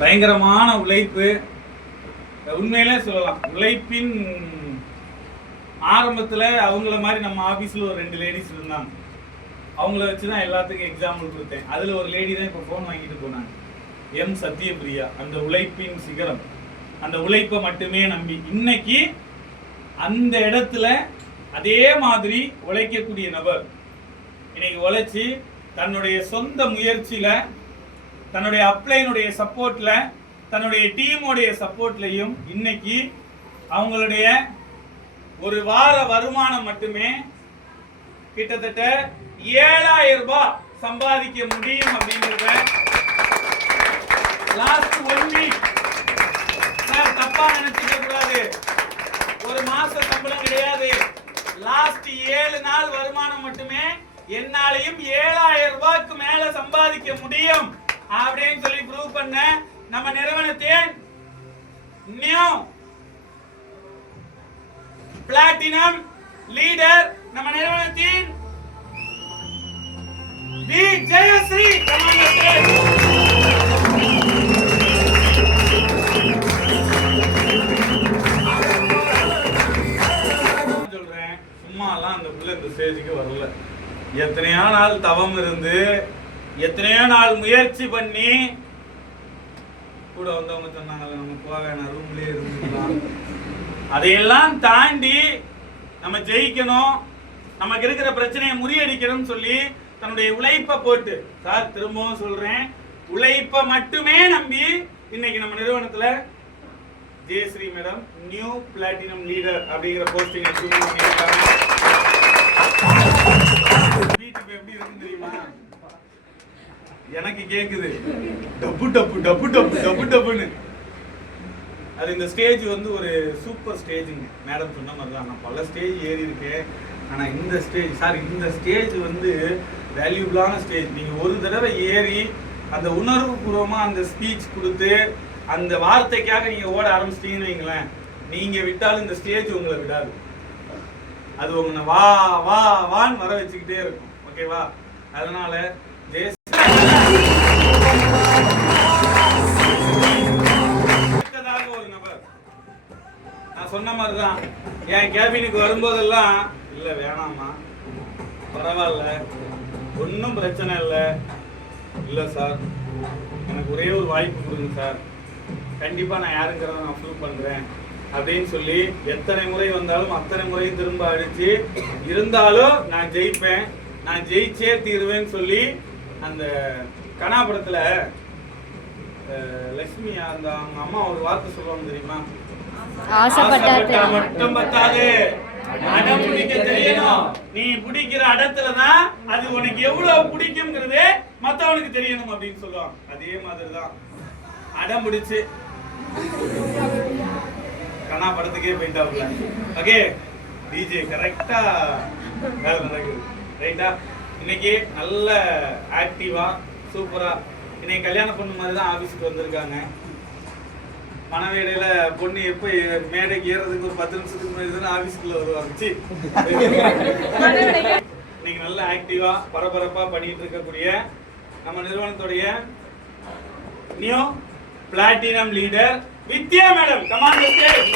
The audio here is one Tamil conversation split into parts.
பயங்கரமான உழைப்பு. உண்மையிலே சொல்லலாம், உழைப்பின் ஆரம்பத்தில் அவங்கள மாதிரி நம்ம ஆஃபீஸில் ஒரு 2 லேடிஸ் இருந்தாங்க. அவங்கள வச்சு தான் எல்லாத்துக்கும் எக்ஸாம்பிள் கொடுத்தேன். அதில் ஒரு லேடி தான் இப்போ ஃபோன் வாங்கிட்டு போனாங்க, எம் சத்யபிரியா. அந்த உழைப்பின் சிகரம், அந்த உழைப்பை மட்டுமே நம்பி இன்னைக்கு அந்த இடத்துல அதே மாதிரி உழைக்கக்கூடிய நபர் இன்னைக்கு உழைச்சி தன்னுடைய சொந்த முயற்சியில, தன்னுடைய அப்ளைனுடைய சப்போர்ட்ல, தன்னுடைய டீமுடைய சப்போர்ட்லையும் இன்னைக்கு அவங்களுடைய ஒரு வார வருமானம் மட்டுமே கிட்டத்தட்ட 7,000 ரூபாய் சம்பாதிக்க முடியும் அப்படிங்கிறத லாஸ்ட் 1 வீக் சார் தப்பா நினைச்சுக்க கூடாது. ஒரு மாச சம்பளம் கிடையாது, லாஸ்ட் 7 நாள் வருமானம் மட்டுமே என்னாலையும் 7,000 ரூபாய்க்கு மேல சம்பாதிக்க முடியும் அப்படின்னு சொல்லி ப்ரூவ் பண்ண நம்ம நிறுவனத்தின் நியூ பிளாட்டினம் லீடர், நம்ம நிறுவனத்தின் வி ஜெயஸ்ரீ. சொல்றேன், சும்மாலாம் அந்த பிள்ளை இந்த ஸ்டேஜுக்கு வரல. எத்தனையோ நாள் தவம் இருந்து, எத்தனையோ நாள் முயற்சி பண்ணி, கூட வந்தவங்க சொன்னாங்கல்ல நம்ம போவேன் ரூம்லயே இருந்துக்கலாம், அதையெல்லாம் தாண்டி நம்ம ஜெயிக்கணும், நமக்கு இருக்கிற பிரச்சனையை முறியடிக்கணும்னு சொல்லி தன்னுடைய உழைப்பை போட்டு, சார் திரும்பவும் சொல்றேன், உழைப்பை மட்டுமே நம்பி இன்னைக்கு நம்ம நிறுவனத்துல Jayashree madam new platinum leader அப்படிங்கிற போஸ்டிங் எப்படி இருக்குன்னு தெரியுமா? எனக்கு கேக்குது டப்பு டப்பு டப்பு டப்பு டப்பு டப்புன்னு. அது இந்த ஸ்டேஜ் வந்து ஒரு சூப்பர் ஸ்டேஜுங்க. மேடம் சொன்ன மாதிரி தான், நான் பல ஸ்டேஜ் ஏறி இருக்கேன். ஆனால் இந்த ஸ்டேஜ் சார், இந்த ஸ்டேஜ் வந்து வேல்யூபிளான ஸ்டேஜ். நீங்கள் ஒரு தடவை ஏறி அந்த உணர்வுபூர்வமாக அந்த ஸ்பீச் கொடுத்து அந்த வார்த்தைக்காக நீங்கள் ஓட ஆரம்பிச்சிட்டீங்கன்னு வைங்களேன், நீங்கள் விட்டாலும் இந்த ஸ்டேஜ் உங்களை விடாது. அது உங்களை வா வா வான்னு வர வச்சுக்கிட்டே இருக்கும். ஓகேவா? அதனால ஒரு நபர் நான் சொன்ன மாதிரிதான் என் கேபினுக்கு வரும்போதெல்லாம், இல்ல வேணாமா பரவாயில்ல ஒன்றும் பிரச்சனை இல்லை, இல்லை சார் எனக்கு ஒரே ஒரு வாய்ப்பு கொடுங்க சார், கண்டிப்பா நான் யாருங்கிறத நான் ப்ரூவ் பண்றேன் அப்படின்னு சொல்லி எத்தனை முறை வந்தாலும் அத்தனை முறையும் திரும்ப அடிச்சு, இருந்தாலும் நான் ஜெயிப்பேன், நான் ஜெயிச்சே தீருவேன்னு சொல்லி அந்த கணாபுரத்துல லட்சுமி அந்த அவங்க அம்மா ஒரு வார்த்தை சொல்லுவாங்க தெரியுமா? ஆசைப்பட்டா மட்டும் பத்தாது, அடம் பிடிக்க தெரியணும். நீ பிடிக்கிற இடத்துலதான் அது உனக்கு எவ்வளவு பிடிக்கும்ங்கிறது மத்தவனுக்கு தெரியணும் அப்படின்னு சொல்லுவாங்க. அதே மாதிரிதான் அடம் பிடிச்சு கண்ணா படத்துக்கே போயிட்டாப்ல. ஓகே, டிஜே கரெக்டா வேலை நடக்குது. ரைட்டா? இன்னைக்கு நல்ல ஆக்டிவா சூப்பரா இன்னைக்கு கல்யாண பொண்ணு மாதிரி தான் ஆபீஸ்க்கு வந்திருக்காங்க. மனவேடையில பொண்ணு எப்ப மேடைக்கு ஏறதுக்கு ஒரு 10 நிமிஷத்துக்கு முன்னாடி ஆபீஸ்க்குள்ள வருவாங்க. இன்னைக்கு நல்ல ஆக்டிவா பரபரப்பா பண்ணிட்டு இருக்கக்கூடிய நம்ம நிறுவனத்துடைய new platinum leader Vidya madam. Come on the stage.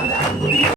அந்த புதிய